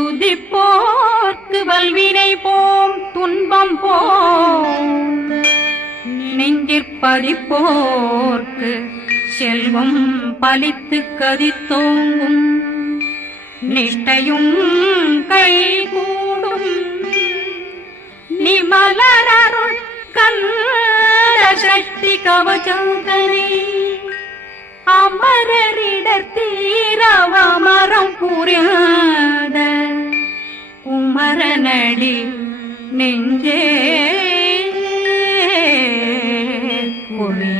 துதிப்போர்க்கு வல்வினை போம் துன்பம் போம் நெஞ்சிற்பதிப்போர்க்கு செல்வம் பலித்து கதித்தோங்கும் நிஷ்டையும் கைகூடும் நிமலரருள் கந்த சக்தி கவசந்தனை அமரரிடத்தீரவமரம் புரியாத குமரனடி நெஞ்சே குழி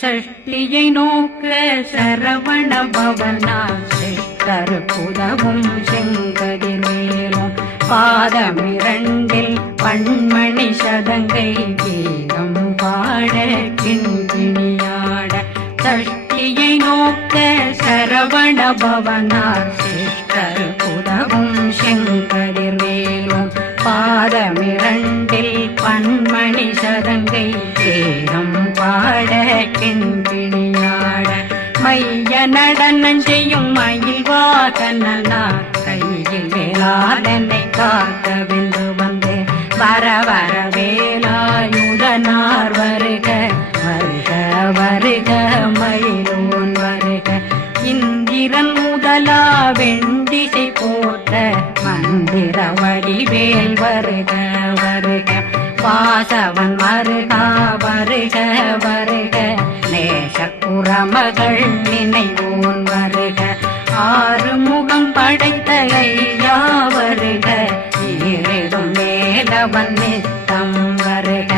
சஷ்டியை நோக்க சரவண பவனா சிஷ்டர் புதவும் செங்கதிர் மேலும் பாதமிரண்டில் பண்மணி சதங்கை கீதம் பாட கிண்கிணியாட சஷ்டியை நோக்க சரவண பவனா சிஷ்டர் புதவும் செங்கதிர் மேலும் பாதமிரண்டில் பண்மணி சதங்கை கீதம் பாட கிண்கிணியாட மைய நடனம் செய்யும் மயில் வாகனா கையில் வேளாளனை காக்கவென்று வந்து வர வர வேலாயுதனார் வருக வருக வருக மயிலோன் வருக இந்திரன் முதலா வெண்டிசை போட்ட மந்திர வடிவேல் வருக வருக வாசவன் மருகா வருக வருக நேசக்குறமகள் நினைவோன் வருக ஆறுமுகம் படைத்த ஐயா வருக ஈரிடும் வேலவன் நித்தம் வருக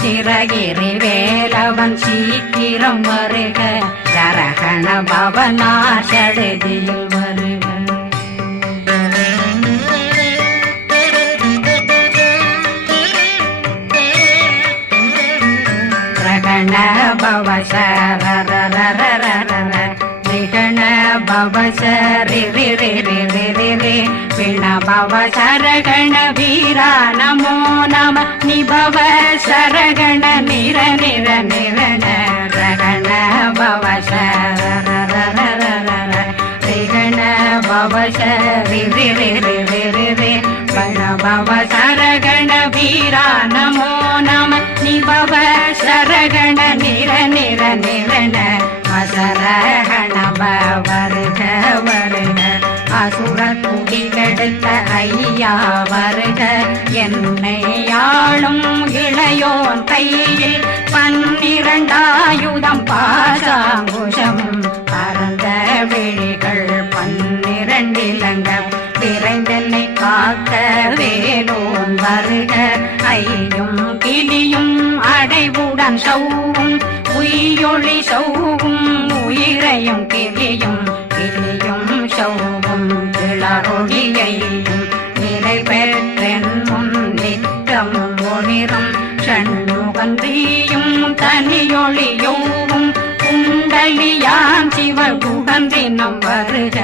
சிறகிரி வேலவன் சீக்கிரம் வருக சரகண பவனா சடுதியில் வருக ரகண பவ சரரரரரரர விகண பவ சரிரிரிரிரிரிரி விண பவ சரகண வீரா நமோ நம நிபவ சரகண நிர நிர நிரண ரகண பவ சரரரரரர விகண பவ சரிரிரிரிரிரி விண பவ சரகண வீரா நமோ நம நிபவ சரகண நிர நிர நிரண அசரகண வருக வருக அசுர குடிகெடுத்த ஐயா வருக என்னை ஆளும் இளையோன் கையில் 12 பாசாங்குஷம் பரந்த விழிகள் 12 இலங்கம் விரைந்தென்னை காக்க வேலோன் வருக ஐயும் கிளியும் அடைவுடன் சௌவும் உயிரொளி சௌவும் உயிரையும் கிளியும் கிளியும் சௌவும் இளரொளியையும் நிலை பெற்றென் முன் நித்தம் ஒளிரும் ஷண்முகந்தியும் தனியொளியோவும் குண்டலியான் சிவ குகந்தினம் வருக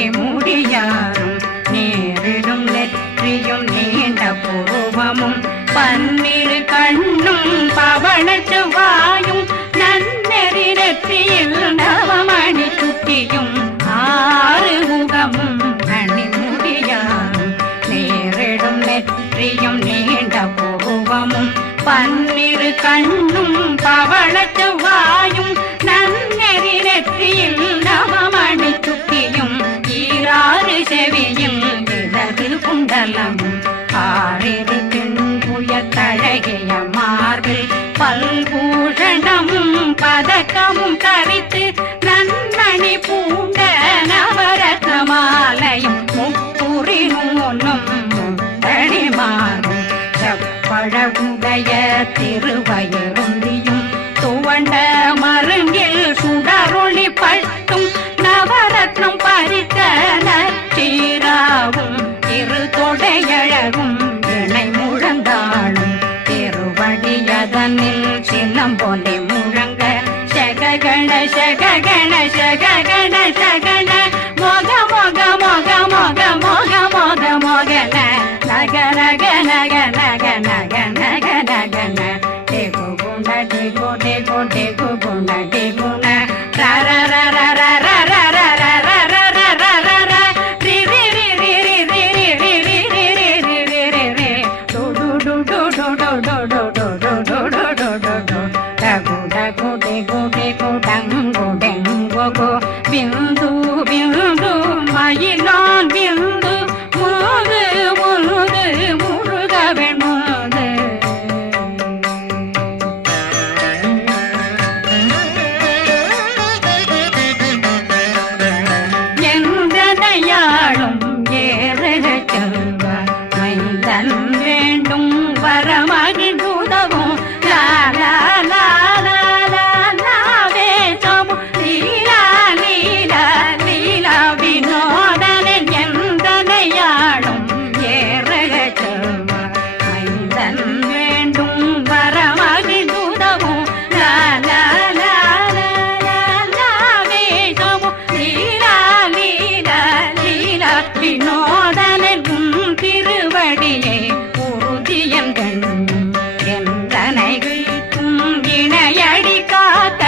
மணிமுடியாரும் நேரிடும் நெற்றியும் நீண்ட பூவமும் 12 கண்ணும் பவள செவ்வாயும் நன்னெறி நெற்றியில் நவமணி சுட்டியும் 6 முகமும் மணிமுடியாரும் நேரிடும் நெற்றியும் நீண்ட பூவமும் 12 கண்ணும் பவள செவ்வாயும் நன்னெறி நெற்றியில் நவமணி சுட்டியும் 6 செவியும் இடது குண்டலம் 6 தின்புய தழகிய மார்பில் பல்பூஷணமும் பதக்கமும் தரித்து நன்மணி பூண்ட நவரத்ன மாலையும் முப்புரி நூலும் முத்தணிமாறும் செப்பழகுடைய திருவயருந்தியும் துவண்ட மருங்கில் சுடரொளி பட்டும் நவரத்னம் பறித்த நச்சீராவும் இரு தொடையழகும் இணை முழந்தாளும் திருவடியதனில் சிலம்பொலி முழங்க சககண சககண சககண சகண நக நக நக நக நக நக ந டேகு குண டேகு டேகு டேகு குண டேகு ந ர ர ர ர ர ர ர ர ர ர ர ர ர ர ர ரி ரி ரி ரி ரி ரி ரி ரி ரி ரி ரி ரி ரி ரி ரி டு டு டு டு டு டு டு டு டு டு டு டு டு டு டு டகு டகு டேகு டேகு டங்கு டெங்கு கு பிந்து பிந்து மயிலான் பிந்து முது முது முருகவன் முது எந்தனையாளும் ஏறுக செல்வ மைந்தன் வேண்டும் வரமகிழ்ந்துதவும் லா லா லா லா லா லாவே சமு லீலா லீலா லீலா வினோதனின் எந்தனையாளும் ஏறுக செல்வ மைந்தன் வேண்டும் வரமகிழ்ந்துதவும் லா லா லா லா லா லாவே சமு லீலா லீலா லீலா வினோதனின் திருவடியை உறுதியம் கண்ணும் எந்தனைகளுக்கும் இணையடி காக்க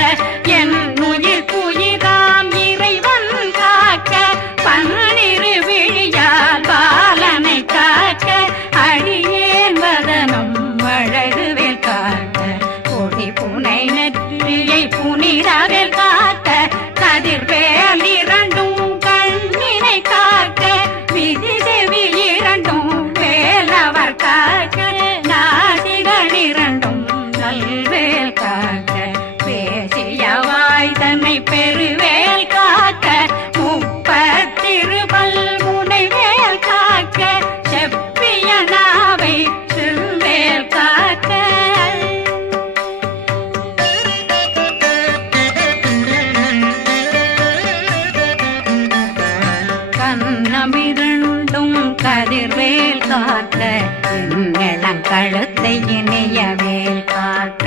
என் உயிர் புயிராம் இறைவன் காக்க பன்னிரு விழியால் பாலனை காக்க அடியேன் வதனம் அழகுவில் காக்க கொடி புனை நெற்றியை புனிதவில் காக்க கதிர்வேல் இரண்டும் கண்ணினை காக்க விதி செவி இரண்டும் வேலவர் காக்க நாசிகள் இரண்டும் நல்வேல் காக்க பேசிய வாய் தன்னை பெருவேல் காக்க முப்பத்திருபல் முனைவேல் காக்க செப்பிய நாவை செல்வேல் காக்க கண்ணமிரண்டும் கதிர்வேல் காக்க இளங்கழுத்தை இணையவேல் காக்க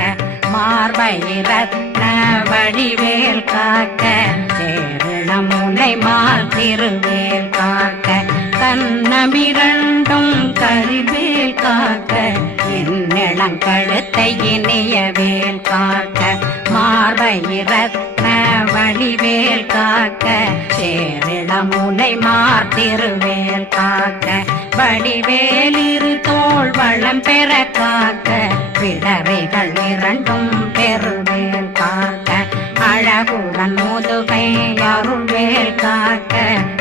மார்பை ரத்ன வடிவேல் காக்க சேரணமுனை மால் திருவேல் காக்க கண்ணமிரண்டும் கதிர்வேல் காக்க இளங்கழுத்தை இணையவேல் காக்க மார்பை ரத்ன வடிவேல் காக்க சேரிளமுனை மார்த்திருவேல் காக்க வடிவேல் இரு தோள் வளம் பெற காக்க பிடரைகள் இரண்டும் பெருவேல் காக்க அழகுடன் முதுகை அருள்வேல் காக்க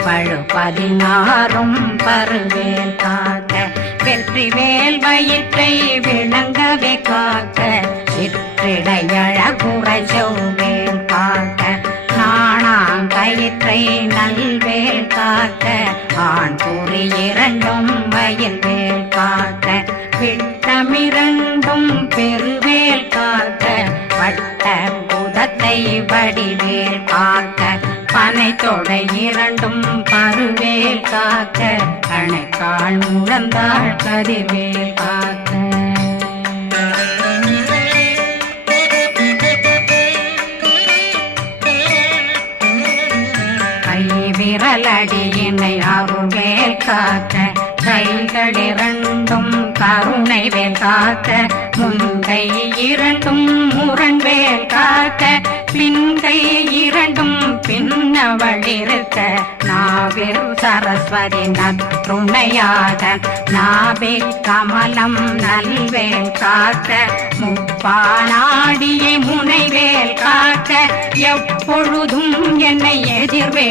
பழு 16 பருவேல் காக்க வெற்றிவேல் வயிற்றை விளங்கவே காக்க சிற்றிடையழகுறை செவ்வேல் காக்க நாணாங்கயிற்றை நல்வேல் காக்க ஆண் குறி இரண்டும் வயல்வேல் காக்க விட்டமிரண்டும் பெருவேல் காக்க வட்ட புதத்தை வடிவேல் காக்க பனை தொடை இரண்டும் பருவேல் காக்க கணைக்கால் முழந்தாள் கதிர்வேல் காக்க விரலடியினை அருள்வேல் காக்க கைகள் இரண்டும் கருணை வேல் காக்க முன்கை இரண்டும் முரண்வேல் காக்க பின்கை இரண்டும் பின்னவளிருக்க நாவில் சரஸ்வதி நற்றுணையாக நாபி கமலம் நல்வேல் காக்க முப்பானாடியை முனைவேல் காக்க எப்பொழுதும் என்னை எதிர்வே